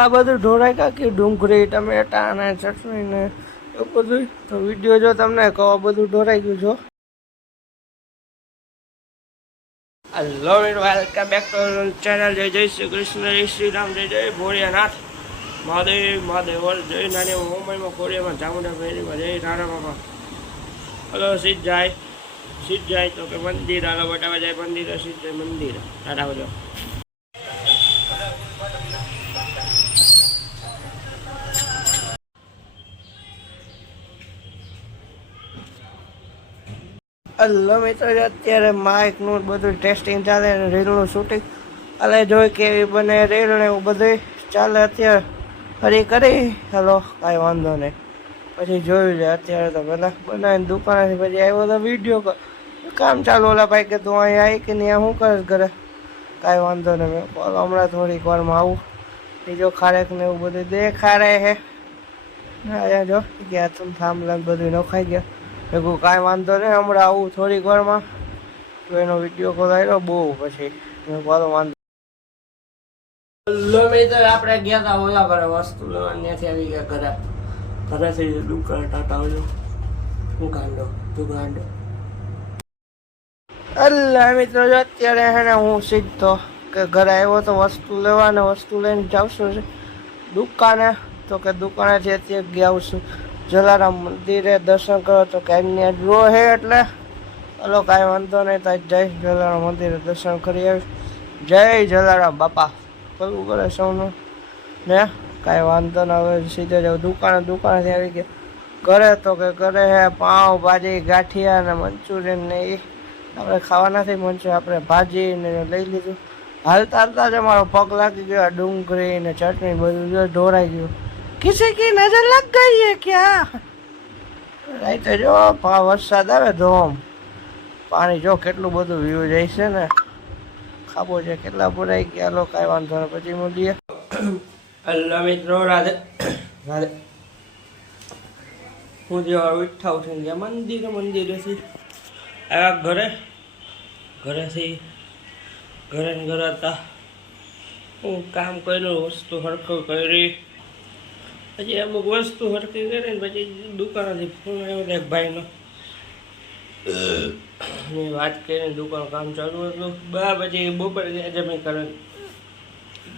આ બધું ઢોરાય કાકી ડુંગળી ટમેટા અને ચટણી ને એવું બધું. તો વિડીયો જો તમને કહો બધું ઢોરાઈ ગયું છો. Hello welcome back to channel. જય જય શ્રી કૃષ્ણ, જય શ્રી રામ, જય જય ભોળિયાનાથ, મહાદેવ મહાદેવ, જય નાની મુંબઈમાં કોરિયામાં ચામુંડા ફેરીમાં જય રાણા બાપા. હલો સીધ જાય તો કે મંદિર, હાલો બટાવા જાય મંદિર, સીધ જાય મંદિર. ટાટા બધો હલો મિત્રો, અત્યારે માઇકનું બધું ટેસ્ટિંગ ચાલે, રીલનું શૂટિંગ હાલે, જોઈ કેવી બને રીલ ને એવું બધું ચાલે. અત્યારે ફરી કરી હલો કાંઈ વાંધો નહીં, પછી જોયું છે. અત્યારે તો પહેલાં બનાવીને દુકાનેથી પછી આવ્યો તો વિડીયો કામ ચાલુ. ઓલા ભાઈ કે તું અહીં આવી કે નહીં, શું કરે ઘરે? કાંઈ વાંધો નહીં, મેં બોલો હમણાં થોડીક વારમાં આવું. બીજો ખારેક ને એવું બધું દેખાડે હે. અહીંયા જો ગયા તું થાંભલા બધું નખાઈ ગયા. ભેગું કાંઈ વાંધો નહીં, હમણાં આવું થોડીક વારમાં. તો એનો વિડીયો કોલ આવ્યો બહુ પછી મેં બોલો વાંધો. આપણે ગયા હતા ઓલા ઘરે વસ્તુ લેવા, ત્યાંથી આવી ગયા ઘરે. ઘરેથી દુકાન ટાટા આવ્યો. હું ગાંડો તું ગાંડો. અલ્લા મિત્રો, અત્યારે હે ને હું સીધો કે ઘરે આવ્યો તો વસ્તુ લેવા, ને વસ્તુ લઈને જાઉં છે દુકાને. તો કે દુકાનેથી અત્યારે ગયા છું જલારામ મંદિરે દર્શન કરો. તો કાંઈ ડ્રો હે એટલે હલો કાંઈ વાંધો નહીં, તો જય જલારામ મંદિરે દર્શન કરી આવીશ. જય જલારામ બાપા કરવું કરે સૌનું ને. કાંઈ વાંધો ન, હવે સીધે જાઉં દુકાનેથી આવી ગયા ઘરે. તો કે ઘરે હે પાઉં ભાજી ગાંઠિયા ને મંચુરિયન ને એ આપણે ખાવા નથી. મંચુરિયન આપણે ભાજી ને લઈ લીધું. હાલતા જ મારો પગ લાગી ગયો. ડુંગળી ને ચટણી બધું ઢોરાઈ ગયું. કિસી કી નજર લગ ગઈ હે ક્યાં? રાઈતે જો વરસાદ આવે ધોમ પાણી જો કેટલું બધું વ્યૂ જાય છે ને. ખાબો છે કેટલા પુરાઈ ગયા. લો કાંઈ વાંધો નહીં, પછી મળીએ. અલ્લા મિત્રો, રાધે રાધે. હું જેવા ઉઠા ઉઠીને ગયા મંદિરેથી આવ્યા ઘરેથી ઘરે હતા. હું કામ કર્યું, વસ્તુ હરખું કરી, પછી અમુક વસ્તુ હરખી કરીને પછી દુકાનેથી ફોન આવ્યો એક ભાઈનો. મેં વાત કરીને દુકાન કામ ચાલુ હતું. પછી બપોરે જમી કરે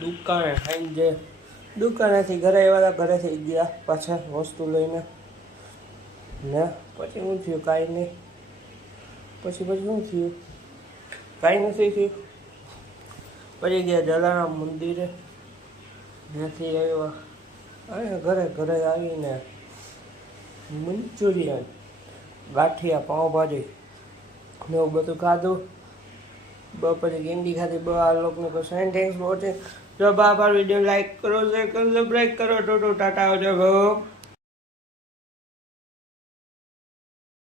દુકાને ખાઈને જે દુકાનેથી ઘરે આવ્યા હતા. ઘરેથી ગયા પાછા વસ્તુ લઈને ને પછી શું થયું કાંઈ નહીં. પછી શું થયું કાંઈ નથી થયું. પછી ગયા જલારામ મંદિરે, ત્યાંથી આવ્યા અને ઘરે આવીને મંચુરિયન ગાંઠિયા પાઉંભાજી ને એવું બધું ખાધું. પછી કેન્ડી ખાધી. આ લોકોને પછી થેન્ક્સ ફોર વોચિંગ. જો બાર વિડીયો લાઈક કરો, શેર કરો, સબસ્ક્રાઈબ કરો. ટાટા આવજો.